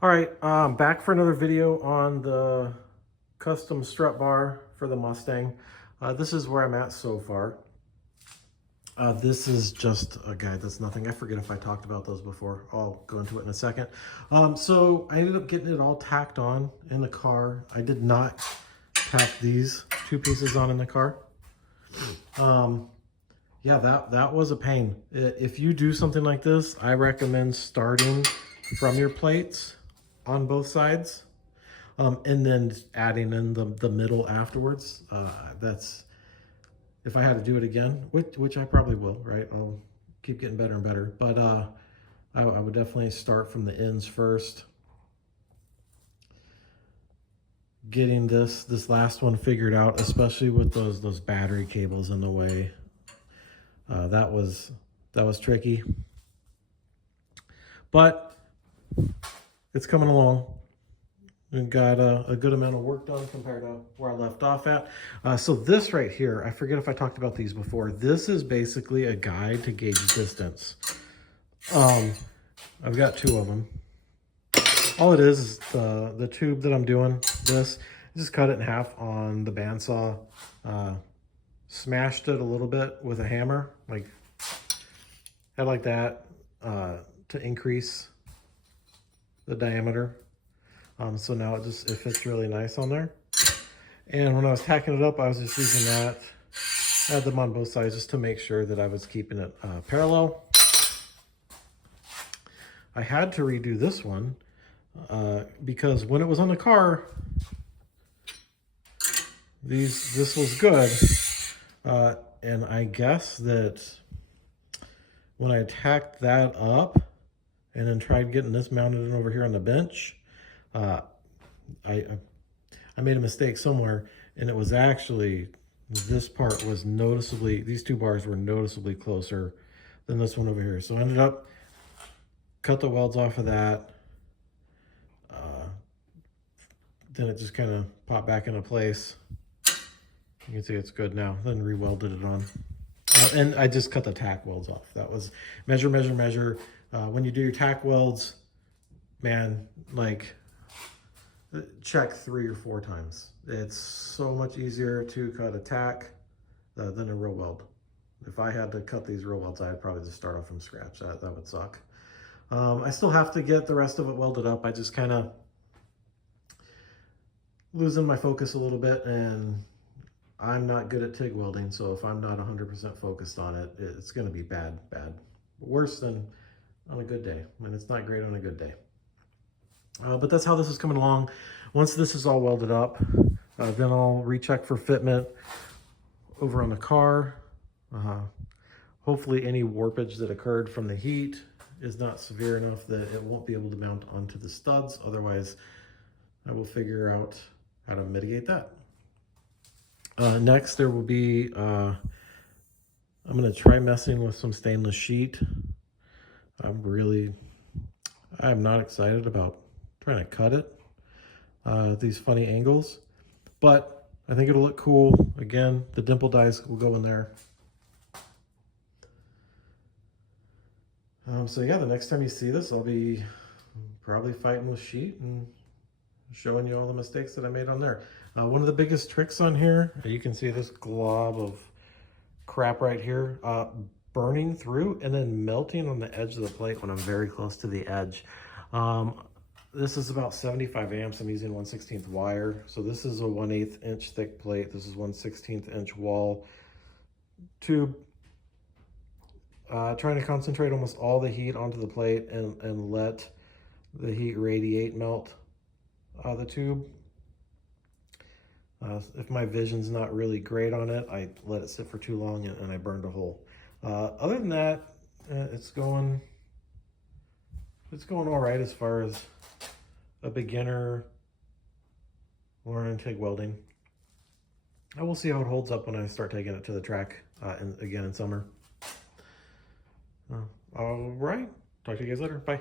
All right, back for another video on the custom strut bar for the Mustang. This is where I'm at so far. This is just a guide, that's nothing. I forget if I talked about those before. I'll go into it in a second. So I ended up getting it all tacked on in the car. I did not tack these two pieces on in the car. Yeah, that was a pain. If you do something like this, I recommend starting from your plates on both sides, and then adding in the middle afterwards. That's, if I had to do it again, which I probably will, right? I'll keep getting better and better, but I would definitely start from the ends first. Getting this last one figured out, especially with those battery cables in the way, that was tricky, but it's coming along. We've got a good amount of work done compared to where I left off at. So this right here, I forget if I talked about these before. This is basically a guide to gauge distance. I've got two of them. All it is the tube that I'm doing this. I just cut it in half on the bandsaw. Smashed it a little bit with a hammer, like that, to increase the diameter. So now it fits really nice on there. And when I was tacking it up, I was just using that. I had them on both sides just to make sure that I was keeping it parallel. I had to redo this one because when it was on the car, this was good. And I guess that when I tacked that up and then tried getting this mounted in over here on the bench, I made a mistake somewhere, and it was actually, this part was noticeably, these two bars were noticeably closer than this one over here. So I ended up cut the welds off of that. Then it just kind of popped back into place. You can see it's good now. Then re-welded it on. And I just cut the tack welds off. That was measure, measure, measure. When you do your tack welds, man, like, check 3 or 4 times. It's so much easier to cut a tack than a real weld. If I had to cut these real welds, I'd probably just start off from scratch. That would suck. I still have to get the rest of it welded up. I just kind of losing my focus a little bit, and I'm not good at TIG welding, so if I'm not 100% focused on it, it's going to be bad. Worse than on a good day. I mean, it's not great on a good day. But that's how this is coming along. Once this is all welded up, then I'll recheck for fitment over on the car. Hopefully any warpage that occurred from the heat is not severe enough that it won't be able to mount onto the studs. Otherwise, I will figure out how to mitigate that. Next, there will be, I'm going to try messing with some stainless sheet. I'm not excited about trying to cut it, these funny angles, but I think it'll look cool. Again, the dimple dies will go in there. So yeah, the next time you see this, I'll be probably fighting with sheet and showing you all the mistakes that I made on there. One of the biggest tricks on here, you can see this glob of crap right here, burning through and then melting on the edge of the plate when I'm very close to the edge. This is about 75 amps. I'm using 1/16 wire. So this is a 1/8 inch thick plate. This is 1/16 inch wall tube. Trying to concentrate almost all the heat onto the plate and let the heat radiate, melt the tube. If my vision's not really great on it, I let it sit for too long and I burned a hole. Other than that, it's going all right as far as a beginner learning TIG welding. I will see how it holds up when I start taking it to the track again in summer. All right, talk to you guys later. Bye.